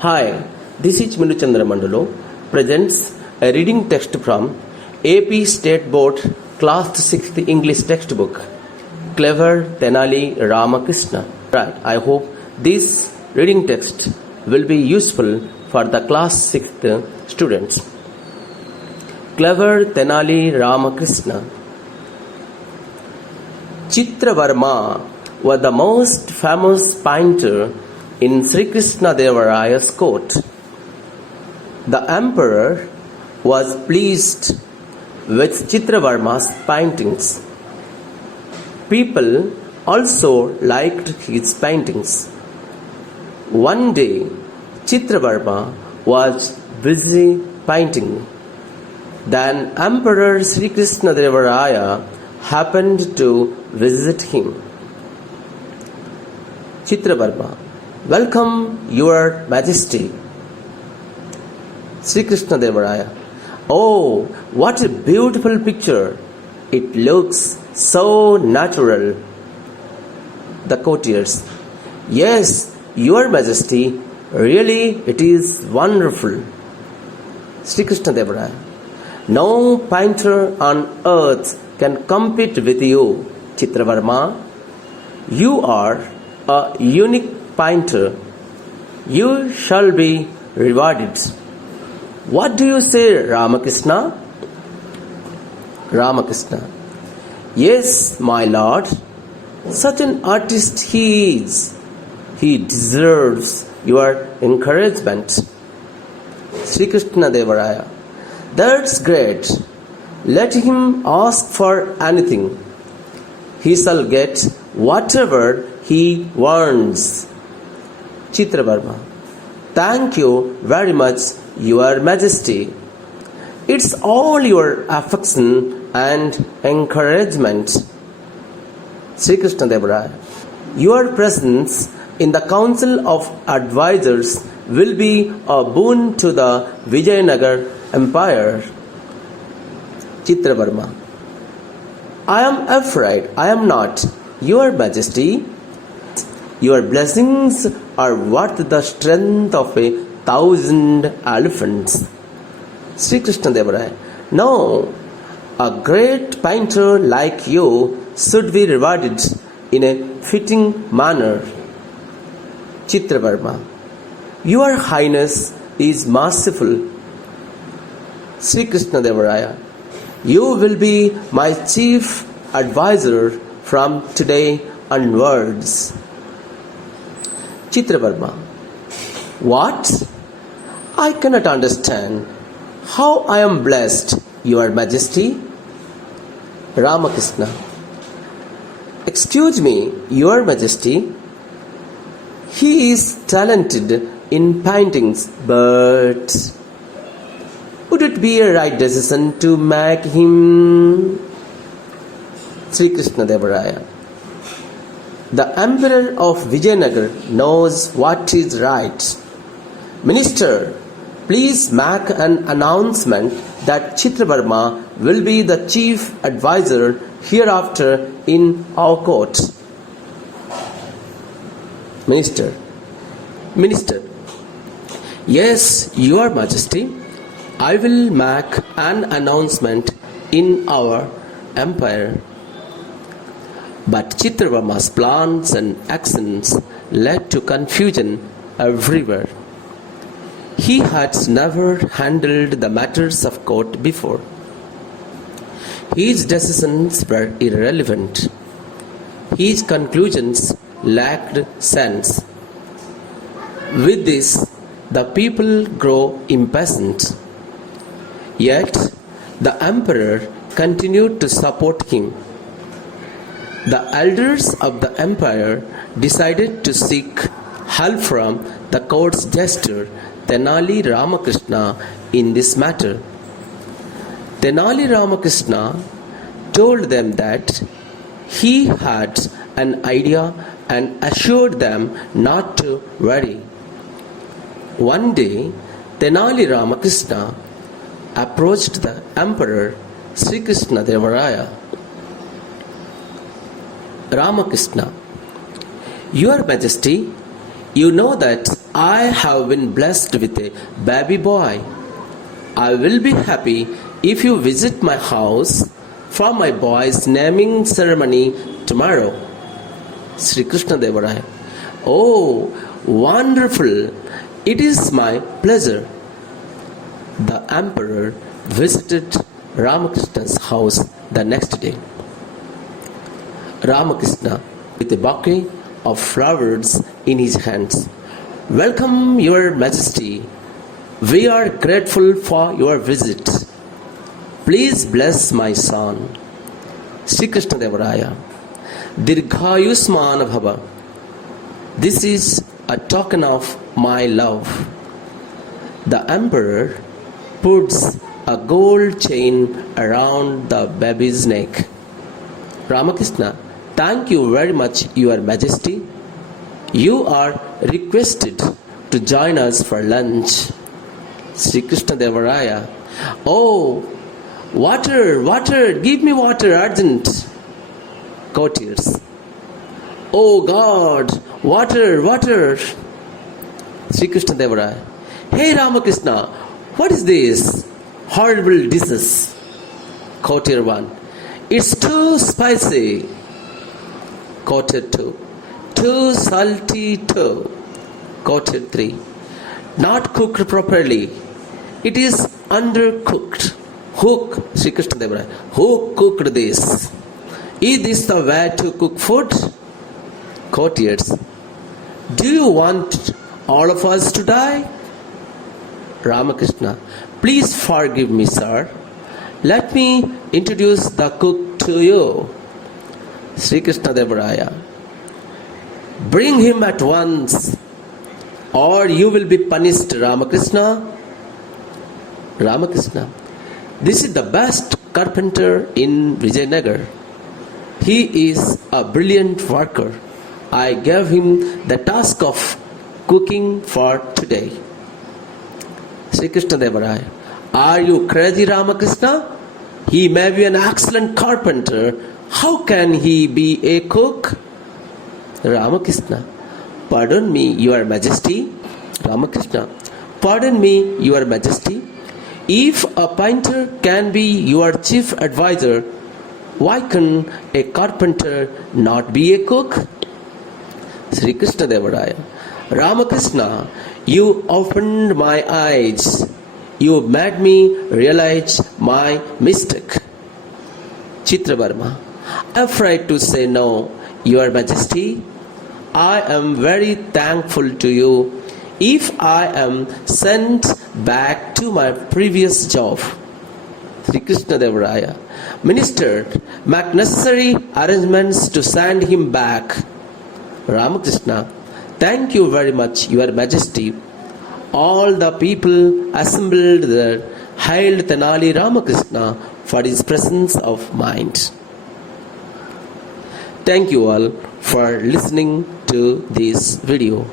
Hi, this is Minuchandra Mandalo presents a reading text from AP State Board Class 6th English textbook, Clever Tenali Ramakrishna. Right, I hope this reading text will be useful for the Class 6th students. Clever Tenali Ramakrishna. Chitravarma was the most famous painter in Sri Krishna Devaraya's court. The emperor was pleased with Chitravarma's paintings. People also liked his paintings. One day, Chitravarma was busy painting. Then Emperor Sri Krishna Devaraya happened to visit him. Chitravarma, welcome, Your Majesty. Sri Krishna Devaraya, oh, what a beautiful picture! It looks so natural. The courtiers, yes, Your Majesty, really it is wonderful. Sri Krishna Devaraya, no painter on earth can compete with you, Chitravarma. You are a unique painter. You shall be rewarded. What do you say, Ramakrishna? Ramakrishna, yes, my lord, such an artist he is. He deserves your encouragement. Sri Krishna Devaraya, that's great. Let him ask for anything. He shall get whatever he wants. Chitravarma, thank you very much, Your Majesty. It's all your affection and encouragement. Sri Krishna Devaraya, your presence in the Council of Advisors will be a boon to the Vijayanagar Empire. Chitravarma, I am afraid I am not, Your Majesty. Your blessings are worth the strength of 1,000 elephants. Sri Krishna Devaraya, no, a great painter like you should be rewarded in a fitting manner. Chitravarma, Your Highness is merciful. Sri Krishna Devaraya, you will be my chief advisor from today onwards. Chitravarma, what? I cannot understand. How I am blessed, Your Majesty. Ramakrishna, excuse me, Your Majesty. He is talented in paintings, but would it be a right decision to make him? Sri Krishna Devaraya, the Emperor of Vijayanagar knows what is right. Minister, please make an announcement that Chitravarma will be the chief advisor hereafter in our court. Minister, yes, Your Majesty, I will make an announcement in our empire. But Chitravarma's plans and actions led to confusion everywhere. He had never handled the matters of court before. His decisions were irrelevant. His conclusions lacked sense. With this, the people grow impatient. Yet, the emperor continued to support him. The elders of the empire decided to seek help from the court's jester Tenali Ramakrishna in this matter. Tenali Ramakrishna told them that he had an idea and assured them not to worry. One day, Tenali Ramakrishna approached the emperor Sri Krishna Devaraya. Ramakrishna, Your Majesty, you know that I have been blessed with a baby boy. I will be happy if you visit my house for my boy's naming ceremony tomorrow. Sri Krishna Devaraya. Oh, wonderful! It is my pleasure. The emperor visited Ramakrishna's house the next day. Ramakrishna, with a bouquet of flowers in his hands. Welcome, Your Majesty. We are grateful for your visit. Please bless my son. Sri Krishna Devaraya. Dirghayusman Bhava. This is a token of my love. The emperor puts a gold chain around the baby's neck. Ramakrishna, thank you very much, Your Majesty. You are requested to join us for lunch. Sri Krishna Devaraya. Oh, water, give me water, urgent. Courtiers. Oh God, water. Sri Krishna Devaraya. Hey Ramakrishna, what is this? Horrible dishes. Courtier 1. It's too spicy. Courtier 2. Too salty too. Courtier 3. Not cooked properly. It is undercooked. Who, Sri Krishna Devaraya, who cooked this? Is this the way to cook food? Courtiers. Do you want all of us to die? Ramakrishna. Please forgive me, sir. Let me introduce the cook to you. Sri Krishna Devaraya. Bring him at once, or you will be punished, Ramakrishna. Ramakrishna. This is the best carpenter in Vijayanagar. He is a brilliant worker. I gave him the task of cooking for today. Sri Krishna Devaraya. Are you crazy, Ramakrishna? He may be an excellent carpenter. How can he be a cook? Ramakrishna. Pardon me, Your Majesty. Ramakrishna. Pardon me, Your Majesty. If a painter can be your chief advisor, why can a carpenter not be a cook? Sri Krishna Devaraya. Ramakrishna, you opened my eyes. You made me realize my mistake. Chitravarma. Afraid to say no, Your Majesty. I am very thankful to you if I am sent back to my previous job. Sri Krishna Devaraya. Minister, make necessary arrangements to send him back. Ramakrishna. Thank you very much, Your Majesty. All the people assembled there hailed Tenali Ramakrishna for his presence of mind. Thank you all for listening to this video.